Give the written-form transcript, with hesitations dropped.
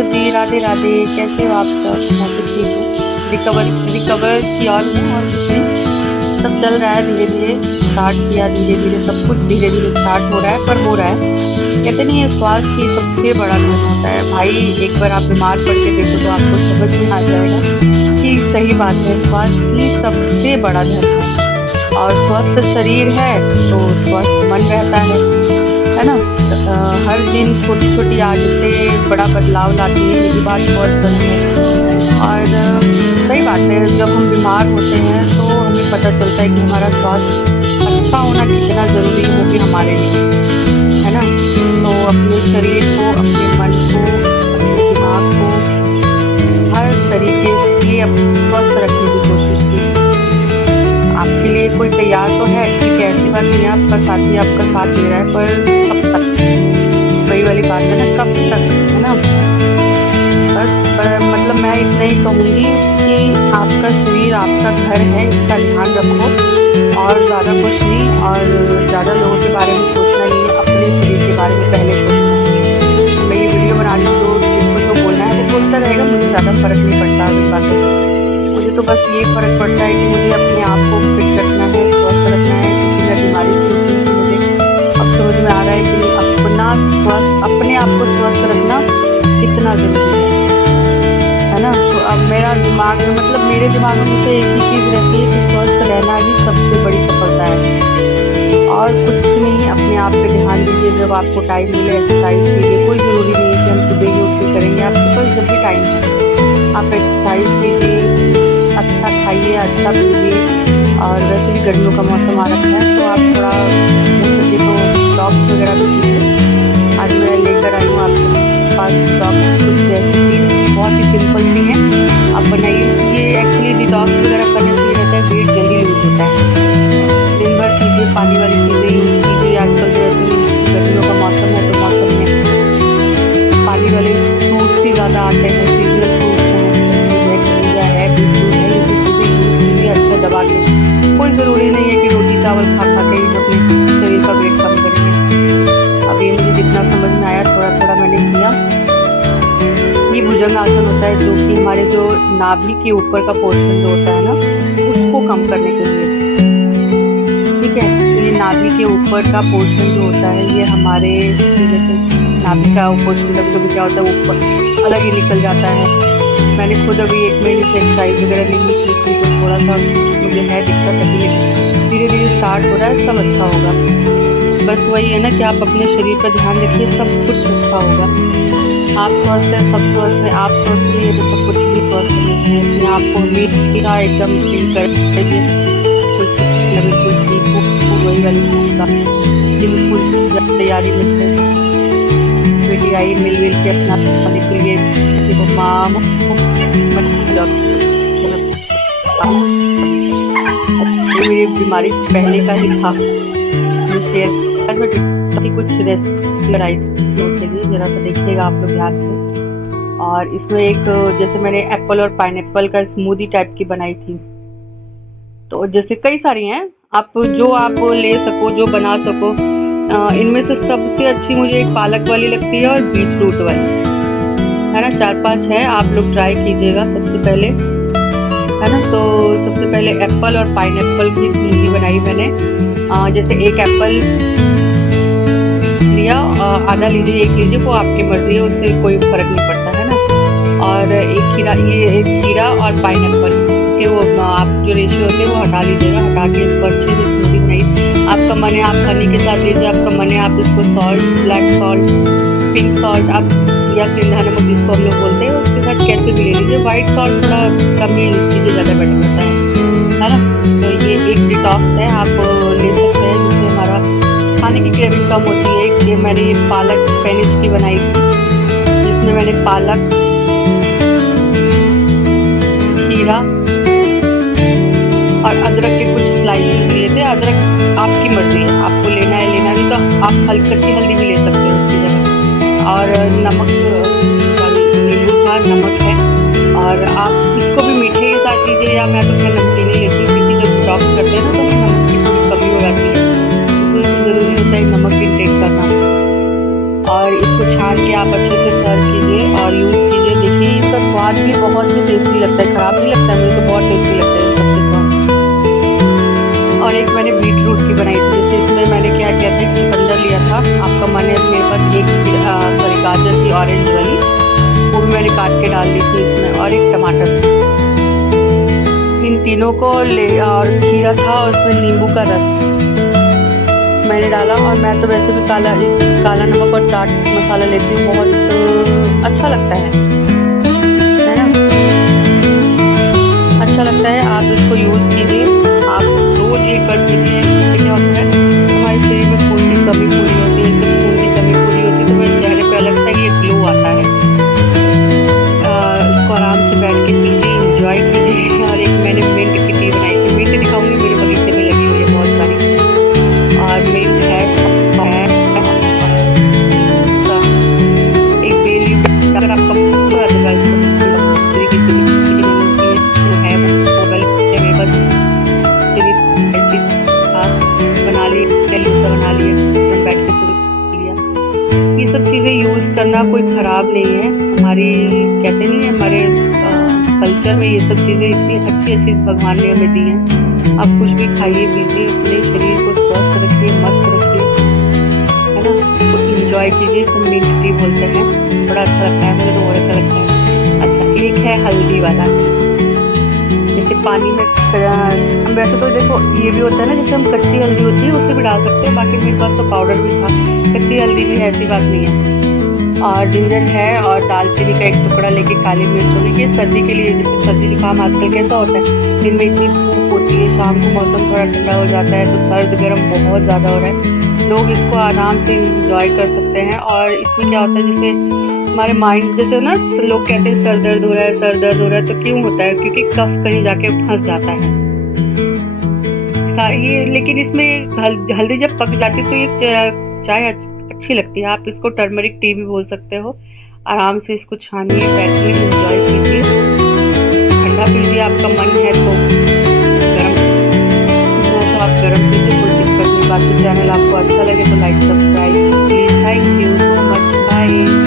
Hello जी, राधे राधे। कैसे हो आप सब? मैं तो ठीक हूँ। रिकवर रिकवर की और हूँ और कुछ नहीं। सब चल रहा है धीरे धीरे। स्टार्ट किया धीरे धीरे, सब कुछ धीरे धीरे स्टार्ट हो रहा है, पर हो रहा है। कहते नहीं है, स्वास्थ्य ही सबसे बड़ा धन होता है भाई। एक बार आप बीमार पड़ के देखो तो आपको समझ में आ जाएगा कि सही बात है, स्वास्थ्य ही सबसे बड़ा धन है। और स्वस्थ शरीर है तो स्वस्थ मन रहता है ना? हर दिन छोटी छोटी आदतें बड़ा बदलाव लाती है, ये भी बात बहुत सच है। और सही बात है, जब हम बीमार होते हैं तो हमें पता चलता है कि हमारा स्वास्थ्य अच्छा होना कितना ज़रूरी है, वो भी हमारे लिए, है ना? तो अपने शरीर को, अपने मन को, अपने दिमाग को हर तरीके से स्वस्थ रखने की कोशिश कीजिए। आपके लिए कोई तैयार तो है, ठीक है, ऐसी बात नहीं है, आपका साथी आपका साथ दे रहा है, पर कब तक? वही वाली बात है ना, कब तक, है ना? बस मतलब मैं इतना ही कहूँगी कि आपका शरीर आपका घर है, इसका ध्यान रखो और ज़्यादा कुछ नहीं। और ज़्यादा लोगों के बारे में सोचना नहीं है, अपने शरीर के बारे में पहले सोचना है। मैं ये वीडियो बना रही हूँ, तो जिसको जो बोलना है वो बोलता रहेगा, मुझे ज़्यादा फ़र्क नहीं पड़ता उस बातों से। मुझे तो बस ये फ़र्क पड़ता है कि मुझे अपने आप को फिट रखना है, स्वस्थ रखना है, क्योंकि मैं बीमारी से होती हूँ। तो मुझे अब समझ में आ रहा है कि अपने आप को स्वस्थ रखना कितना ज़रूरी है ना? तो अब मेरा दिमाग में, मतलब मेरे दिमाग में तो एक ही चीज़ रहती है कि स्वस्थ रहना ही सबसे बड़ी सफलता है और कुछ नहीं। अपने आप पे ध्यान दीजिए, जब आपको टाइम मिले एक्सरसाइज कीजिए। कोई ज़रूरी नहीं है कि हम सुबह ही उठ के करेंगे, आपके पास जब भी टाइम है आप एक्सरसाइज कीजिए, अच्छा खाइए, अच्छा पीजिए। और वैसे भी गर्मियों का मौसम आ रखा है, तो आप थोड़ा हो सके तो टॉप्स वगैरह भी पीजिए। आज मैं लेकर आई हूँ आपके पास टॉप्स, कुछ रेसिपी बहुत ही सिंपल सी है, आप बनाइए। ये एक्चुअली डिटॉक्स वगैरह करने से रहता है, वेट जल्दी लूज होता है। दिन भर कीजिए, पानी वाली चीज़ें यूज़ कीजिए। आजकल जैसे गर्मियों का मौसम है, तो मौसम में पानी वाले फ्रूट्स ही ज़्यादा आते हैं, सीजनल फ्रूट्स हैं, खरबूजा है, बीटरूट है, ये सब चीज़ें यूज़ कीजिए अच्छा दबा के। कोई ज़रूरी नहीं है कि रोटी चावल खा खा के ही अपने शरीर का वेट कम करेंगे। अब ये मुझे जितना समझ में आया थोड़ा थोड़ा मैंने किया। ये भुजंग आसन होता है, जो कि हमारे जो नाभि के ऊपर का पोर्शन जो होता है ना, उसको कम करने के लिए, ठीक है? तो ये नाभि के ऊपर का पोर्शन जो होता है, ये हमारे जैसे नाभि का पोर्शन कभी कभी क्या होता है, ऊपर अलग ही निकल जाता है। मैंने खुद अभी 1 महीने से एक्सरसाइज वगैरह नहीं की थी, तो थोड़ा सा मुझे है दिक्कत अभी, लेकिन धीरे धीरे स्टार्ट हो रहा है, सब अच्छा होगा। बस वही है ना कि आप अपने शरीर का ध्यान रखिए, सब कुछ अच्छा होगा। आप स्वस्थ हैं, सब स्वस्थ हैं, आप स्वस्थ नहीं है तो सब कुछ भी स्वस्थ नहीं है। अपने आप को हमेशा एकदम फील करिए, बिल्कुल ठीक हो, वही वाली बिल्कुल तैयारी में थे। बेटी आई मिल के अपना खाने के लिए, देखो माँ मेरी बीमारी पहले का ही था। कुछ रेसिपी बनाई थी, जरा सा देखिएगा आप लोग ध्यान से। और इसमें एक, जैसे मैंने एप्पल और पाइनएप्पल का स्मूदी टाइप की बनाई थी। तो जैसे कई सारी हैं, आप जो आप ले सको, जो बना सको। इनमें से सबसे अच्छी मुझे एक पालक वाली लगती है और बीटरूट वाली, है ना? 4-5 है, आप लोग ट्राई कीजिएगा सबसे पहले, है ना? तो सबसे पहले एप्पल और पाइनएप्पल की स्मूदी बनाई मैंने। जैसे एक एप्पल लिया, आधा लीजिए, एक लीजिए, वो आपकी मर्जी है, उससे कोई फर्क नहीं पड़ता, है ना? और एक खीरा और पाइनएप्पल के वो आप जो रेशियो होते हैं वो हटा लीजिएगा। हटा के इसको अच्छे से स्मूदी बनाइए। आपका मन है आप हनी के साथ लीजिए, आपका मन है आप इसको salt, black salt, pink salt, आप या सेंधा नमक जिसको हम लोग बोलते हैं, उसके साथ कैसे भी ले लीजिए। वाइट सॉल्ट थोड़ा कम ही लीजिए, ज़्यादा बेटर होता है ना? तो ये एक डिटॉक्स है, आप ले सकते हैं, जिससे हमारा खाने की क्रेविंग कम होती है। ये मैंने पालक स्पेनिश की बनाई थी, जिसमें मैंने पालक, खीरा और अदरक के कुछ स्लाइसेस लिए थे। अदरक आपकी मर्जी है, आपको लेना है लेना नहीं, तो आप कच्ची हल्दी भी ले सकते हैं उसकी जगह। और नमक, नींबू का नमक है, और आप इसको भी मीठे के साथ लीजिए, या मैं तो अपना नमकीन ही लेती हूँ, क्योंकि जब डिटॉक्स करते हैं ना तो नमक की थोड़ी कमी हो जाती है, इसमें ज़रूरी होता है नमक इंटेक करना। और इसको छान के आप अच्छे से सर्व कीजिए और यूज़ कीजिए। आज भी बहुत ही टेस्टी लगता है, खराब नहीं लगता है, मुझे तो बहुत टेस्टी लगता है इन सबके साथ। और एक मैंने बीट रूट की बनाई थी, जैसे इसमें मैंने क्या किया था, चुकंदर लिया था, आपका मन है मेरे पास एक सॉरी गाजर थी ऑरेंज वाली, वो भी मैंने काट के डाल दी थी इसमें, और एक टमाटर, इन तीनों को ले, और खीरा था और उसमें नींबू का रस मैंने डाला। और मैं तो वैसे भी काला नमक और चाट मसाला लेती हूँ, बहुत अच्छा लगता है ना, अच्छा लगता है। आप इसको यूज़ कीजिए, आप रोज एक बार पीजिए। इससे क्या होता है, हमारे शरीर में खून की कमी पूरी होती है, जब खून की कमी पूरी होती है तो मेरे चेहरे पे अलग सा ये ग्लो आता है। इसको आराम से बैठ के पीजिए, इंजॉय कीजिए। और एक मैंने मिंट की टी बनाई थी, मिंट दिखाऊंगी, मेरे बगीचे में लगी हुई है बहुत सारी, और मिंट है, एक बेली, अगर आपका बना लिया, बैठ के शुरू किया। ये सब चीज़ें यूज़ करना कोई ख़राब नहीं है, हमारी कहते नहीं है हमारे कल्चर में ये सब चीज़ें इतनी अच्छी भगवान ने हमें दी हैं। आप कुछ भी खाइए पीजिए, अपने शरीर को स्वस्थ रखिए, मस्त रखिए, है ना, तो इंजॉय कीजिए। सब मिंट टी बोलते हैं, बड़ा अच्छा लगता है, मुझे तो बहुत अच्छा लगता है। अच्छा, एक है हल्दी वाला, जैसे पानी में वैसे तो देखो ये भी होता है ना, जैसे हम कच्ची हल्दी होती है उसे भी डाल सकते हैं, बाकी मेरे पास तो पाउडर भी था, कच्ची हल्दी भी है, ऐसी बात नहीं है। और जिंजर है, और दालचीनी का एक टुकड़ा लेके, काली मिर्च होगी, ये सर्दी के लिए, जैसे सर्दी जुकाम आजकल कैसा होता है, दिन में इतनी धूप होती है, शाम को मौसम थोड़ा ठंडा हो जाता है, तो सर्द गर्म बहुत ज़्यादा हो रहा है, लोग इसको आराम से इंजॉय कर सकते हैं। और इसमें क्या होता है, जैसे हमारे माइंड, जैसे ना लोग कहते हैं सर दर्द हो रहा है, सर दर्द हो रहा है, तो क्यों होता है, क्योंकि कफ कहीं जाके फंस जाता है ये। लेकिन इसमें हल्दी जब पक जाती है तो ये चाय अच्छी लगती है। आप इसको टर्मरिक टी भी बोल सकते हो। आराम से इसको छानिए, बैठिए, एंजॉय कीजिए, ठंडा पीजिए, आपका मन है तो गर्म, तो आप गर्म पीजिए, कोई दिक्कत नहीं। बाकी चैनल आपको अच्छा लगे तो like subscribe please. Thank you so much, bye.